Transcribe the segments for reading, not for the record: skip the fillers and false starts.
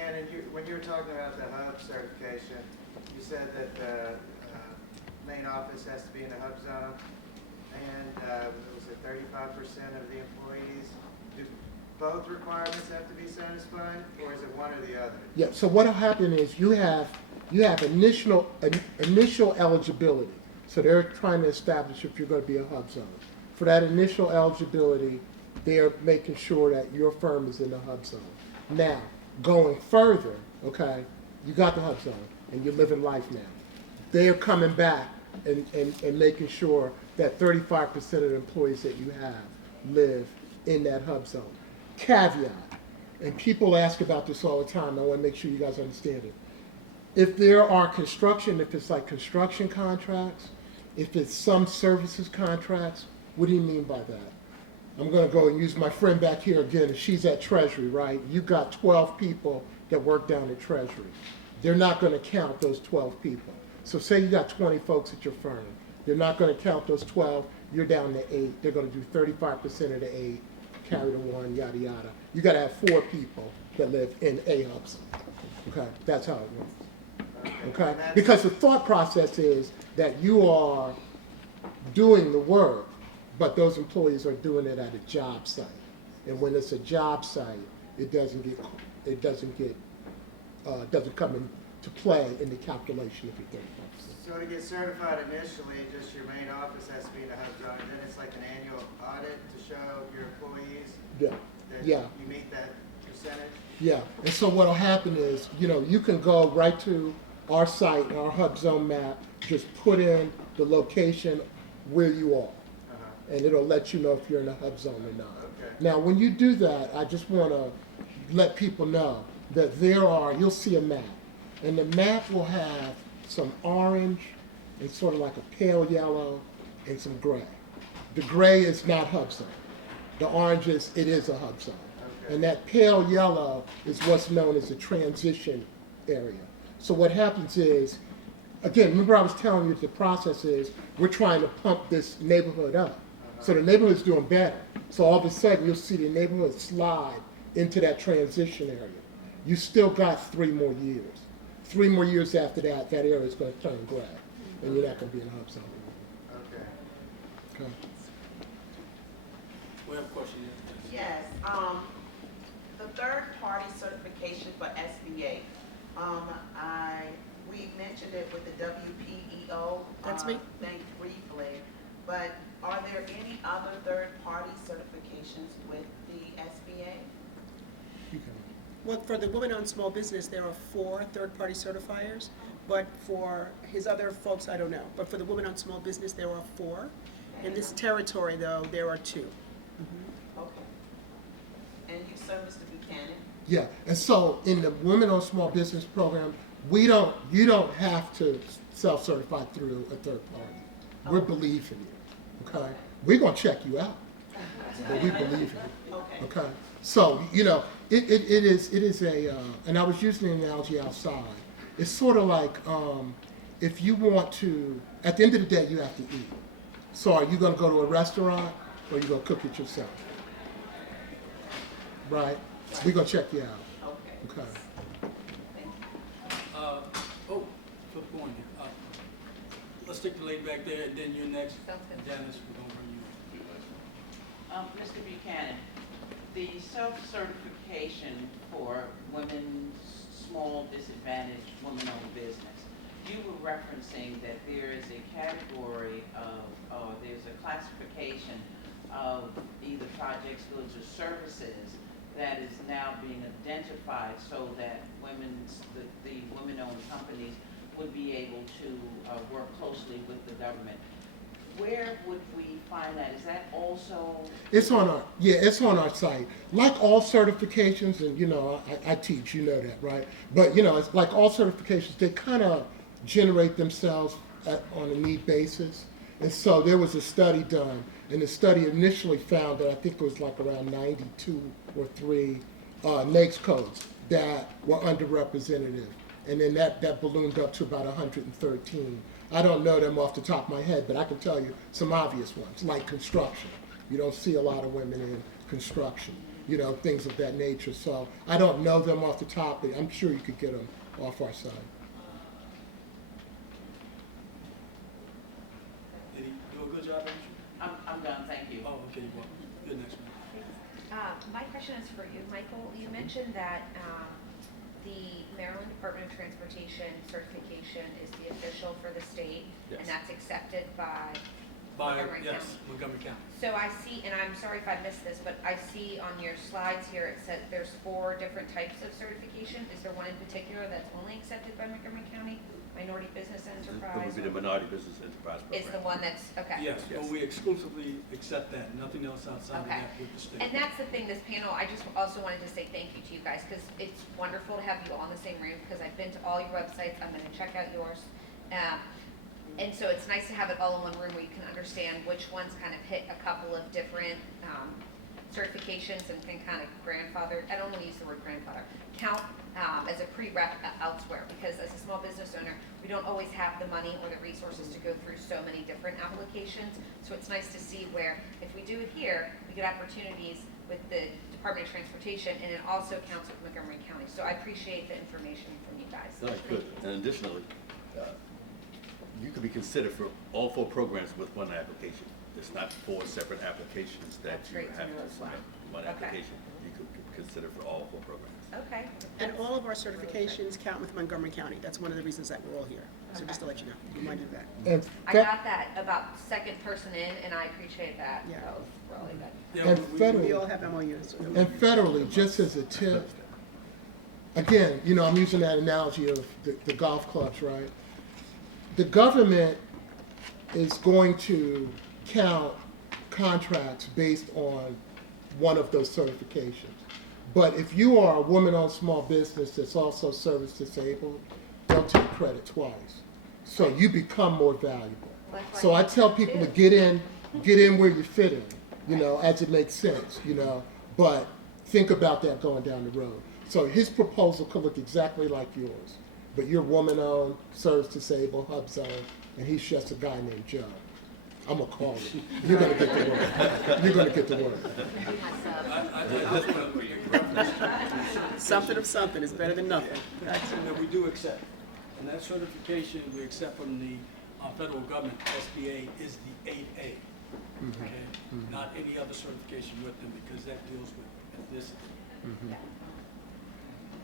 Buchanan, when you were talking about the hub certification, you said that the main office has to be in a hub zone, and was it 35% of the employees? Do both requirements have to be satisfied, or is it one or the other? Yeah, so what'll happen is you have initial eligibility. So they're trying to establish if you're going to be a hub zone. For that initial eligibility, they're making sure that your firm is in the hub zone. Now, going further, okay, you got the hub zone and you're living life now. They're coming back and making sure that 35% of the employees that you have live in that hub zone. Caveat, and people ask about this all the time, I want to make sure you guys understand it. If there are construction, if it's like construction contracts, if it's some services contracts, what do you mean by that? I'm going to go and use my friend back here again, and she's at Treasury, right? You got 12 people that work down at Treasury. They're not going to count those 12 people. So say you got 20 folks at your firm. They're not going to count those 12. You're down to 8. They're going to do 35% of the 8, carry the 1, yada, yada. You got to have 4 people that live in a hub zone. Okay, that's how it works. Okay, because the thought process is that you are doing the work, but those employees are doing it at a job site. And when it's a job site, it doesn't come into play in the calculation of your 35%. So to get certified initially, just your main office has to be in a hub zone, and then it's like an annual audit to show your employees that you meet that percentage? Yeah, and so what'll happen is, you can go right to our site, our hub zone map, just put in the location where you are, and it'll let you know if you're in a hub zone or not. Okay. Now, when you do that, I just want to let people know that you'll see a map, and the map will have some orange and sort of like a pale yellow and some gray. The gray is not hub zone. The orange it is a hub zone. Okay. And that pale yellow is what's known as a transition area. So what happens is, again, remember I was telling you the process is we're trying to pump this neighborhood up. So the neighborhood's doing better. So all of a sudden you'll see the neighborhood slide into that transition area. You still got 3 more years. 3 more years after that, that area is going to turn gray, and you're not going to be in a hub zone. Okay. Okay. We have a question here. Yes, the third-party certification for SBA. We mentioned it with the WPEO. That's me. Think briefly, but are there any other third-party certifications with the SBA? You can. Well, for the women-owned small business, there are 4 third-party certifiers, but for his other folks, I don't know. But for the women-owned small business, there are 4. In this territory, though, there are 2. Okay. And you, sir, Mr. Buchanan? Yeah, and so in the Women-Owned Small Business Program, you don't have to self-certify through a third party. We're believing you, okay? We're going to check you out, but we believe you, Okay. okay? So, it is a, and I was using the analogy outside. It's sort of like if you want to, at the end of the day, you have to eat. So are you going to go to a restaurant or are you going to cook it yourself? Right? We're going to check you out. Okay. Okay. Flip going here. Let's take the lady back there, and then you're next. Janice, we're going to bring you. Mr. Buchanan, the self-certification for women, small disadvantaged women-owned business, you were referencing that there is a category of, there's a classification of either projects, goods, or services that is now being identified so that the women-owned companies would be able to work closely with the government. Where would we find that? Is that also? It's on our site. Like all certifications, and I teach, that, right? But it's like all certifications, they kind of generate themselves on a need basis. And so there was a study done, and the study initially found that I think it was like around 92 or 3 NAICS codes that were underrepresented. And then that ballooned up to about 113. I don't know them off the top of my head, but I can tell you some obvious ones, like construction. You don't see a lot of women in construction. you know, things of that nature. So I don't know them off the top, but I'm sure you could get them off our site. Did he do a good job, Andrew? I'm done, thank you. Oh, okay, well, good, next one. My question is for you, Michael. You mentioned that the Maryland Department of Transportation certification is the official for the state, Yes. and that's accepted by By, Montgomery yes, County. Montgomery County. So I see, and I'm sorry if I missed this, but I see on your slides here, it said there's 4 different types of certification. Is there one in particular that's only accepted by Montgomery County? Minority Business That Enterprise? would be the Minority Business Enterprise Program. Is the one that's, okay. Yes, Yes. but we exclusively accept that, nothing else outside of Okay. that with the state. And that's the thing, this panel, I just also wanted to say thank you to you guys, because it's wonderful to have you all in the same room, because I've been to all your websites, I'm gonna check out yours. And so it's nice to have it all in one room where you can understand which ones kind of hit a couple of different certifications and can kind of grandfather, I don't want to use the word grandfather, count as a pre-rep elsewhere, because as a small business owner, we don't always have the money or the resources to go through so many different applications. So it's nice to see where if we do it here, we get opportunities with the Department of Transportation, and it also counts with Montgomery County. So I appreciate the information from you guys. No, good. And additionally, you could be considered for all 4 programs with one application. It's not 4 separate applications that That's you great to have know to as well. submit. One Okay. application, you could consider for all 4 programs. Okay. And all of our certifications count with Montgomery County. That's one of the reasons that we're all here. So just to let you know, reminded of that. And I fe- got that about second person in, and I appreciate that. Yeah. That was really good. Yeah, and we- federal- We all have MOUs. And federally, just as a tip, again, you know, I'm using that analogy of the golf clubs, right? The government is going to count contracts based on one of those certifications. But if you are a woman-owned small business that's also service disabled, they'll take credit twice. So you become more valuable. That's why So I you tell people to get in where you fit in, you know, as it makes sense, you know, but think about that going down the road. So his proposal could look exactly like yours, but you're woman-owned, service disabled, hub zone, and he's just a guy named Joe. I'm gonna call you. You're gonna get the word. You're gonna get the word. I just want to make reference to Something of something is better than nothing. something that we do accept. And that certification we accept from the federal government, SBA, is the 8A. Okay? Not any other certification with them, because that deals with ethnicity.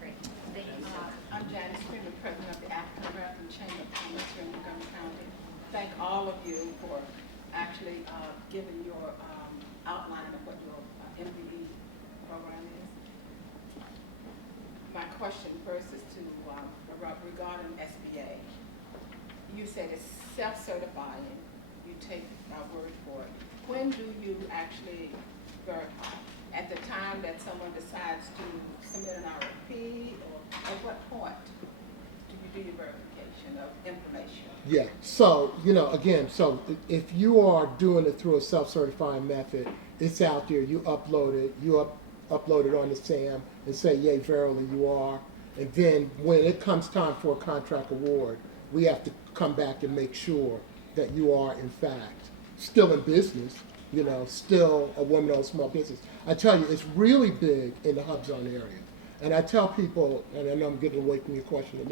Great. Thank you. I'm Janice Freeman, President of the African American Chamber of Commerce here in Montgomery County. Thank all of you for actually giving your outline of what your MBE program is. My question first is to regarding SBA. You said it's self-certifying. You take our word for it. When do you actually verify? At the time that someone decides to submit an RFP, or at what point do you do your verification of information? Yeah, so, you know, again, so if you are doing it through a self-certifying method, it's out there, you upload it, upload it on the SAM and say, yay, verily you are. And then when it comes time for a contract award, we have to come back and make sure that you are, in fact, still in business, you know, still a woman-owned small business. I tell you, it's really big in the hub zone area. And I tell people, and I know I'm getting away from your question a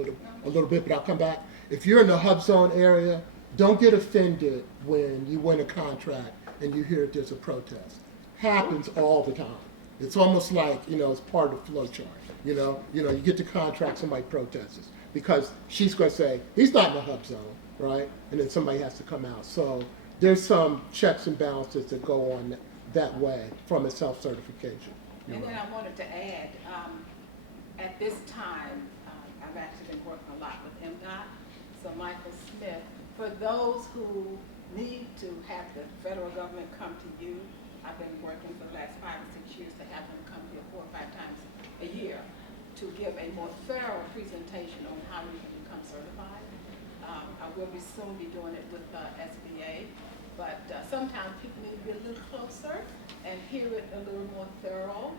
little bit, but I'll come back. If you're in the hub zone area, don't get offended when you win a contract and you hear there's a protest. Happens all the time. It's almost like, you know, it's part of the flow chart. You know, you get the contract, somebody protests because she's going to say, he's not in the hub zone, right? And then somebody has to come out. So there's some checks and balances that go on that way from a self-certification. And then I wanted to add, at this time, I've actually been working a lot with MDOT. So Michael Smith, for those who need to have the federal government come to you, I've been working for the last 5 or 6 years to have them come here 4 or 5 times a year to give a more thorough presentation on how you can become certified. I will soon be doing it with SBA, but sometimes people need to be a little closer and hear it a little more thorough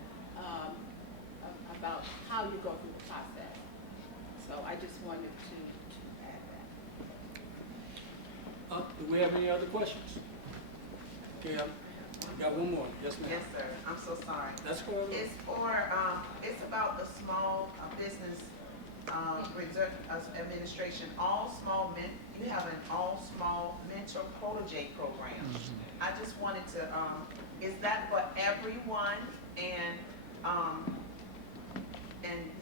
about how you go through the process. So I just wanted to add that. Do we have any other questions? Okay, Got one more, yes, ma'am. Yes, sir. I'm so sorry. That's cool. It's it's about the small business, reserve administration, you have an all small mentor protege program. I just wanted to, is that for everyone? And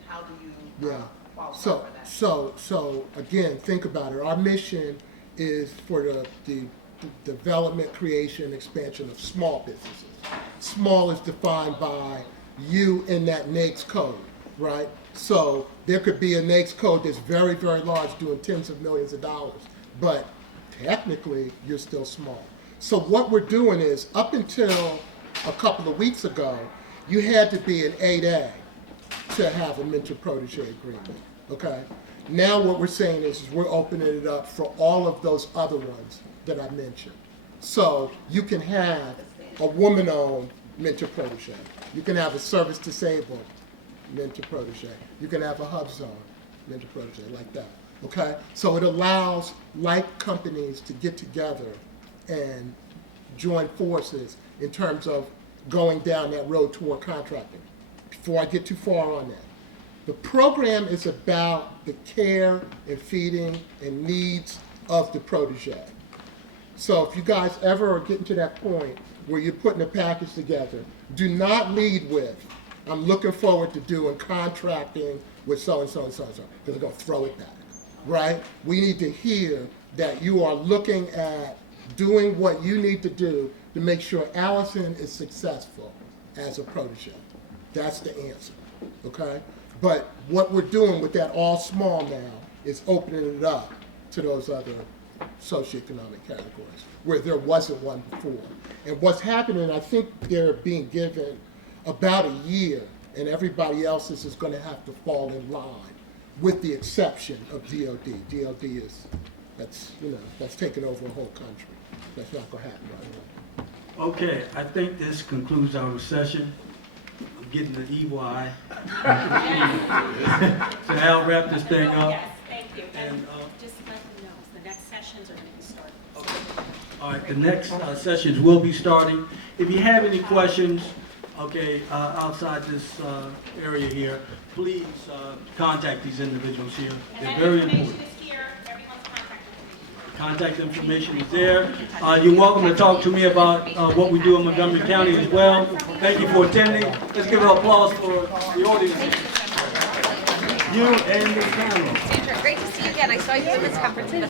how do you Yeah. qualify So, for that? so again, think about it. Our mission is for the development, creation, expansion of small businesses. Small is defined by you in that NAICS code, right? So there could be a NAICS code that's very, very large, doing tens of millions of dollars, but technically you're still small. So what we're doing is, up until a couple of weeks ago, you had to be an 8A to have a mentor-protege agreement, okay? Now what we're saying is we're opening it up for all of those other ones that I mentioned. So you can have a woman-owned mentor-protege. You can have a service-disabled mentor-protege. You can have a hub zone mentor-protege, like that, okay? So it allows like companies to get together and join forces in terms of going down that road toward contracting. Before I get too far on that, the program is about the care and feeding and needs of the protege. So if you guys ever are getting to that point where you're putting a package together, do not lead with, I'm looking forward to doing contracting with so-and-so and so-and-so, because they're going to throw it back, right? We need to hear that you are looking at doing what you need to do to make sure Allison is successful as a protege. That's the answer, okay? But what we're doing with that all small now is opening it up to those other socioeconomic categories where there wasn't one before. And what's happening, I think they're being given about a year, and everybody else is going to have to fall in line, with the exception of DOD. DOD is, that's taken over a whole country. That's not going to happen right now. Okay, I think this concludes our session. I'm getting the evil eye. So I'll wrap this thing up. Yes, thank you. And, Just let them know, the next sessions are going to be starting. all right, the next sessions will be starting. If you have any questions, okay, outside this area here, please contact these individuals here. And They're that very information important. is here, everyone's Contact information is there. You're welcome to talk to me about what we do in Montgomery County as well. Thank you for attending. Let's give an applause for the audience. You and the panel. Sandra, great to see you again. I saw you at this conference.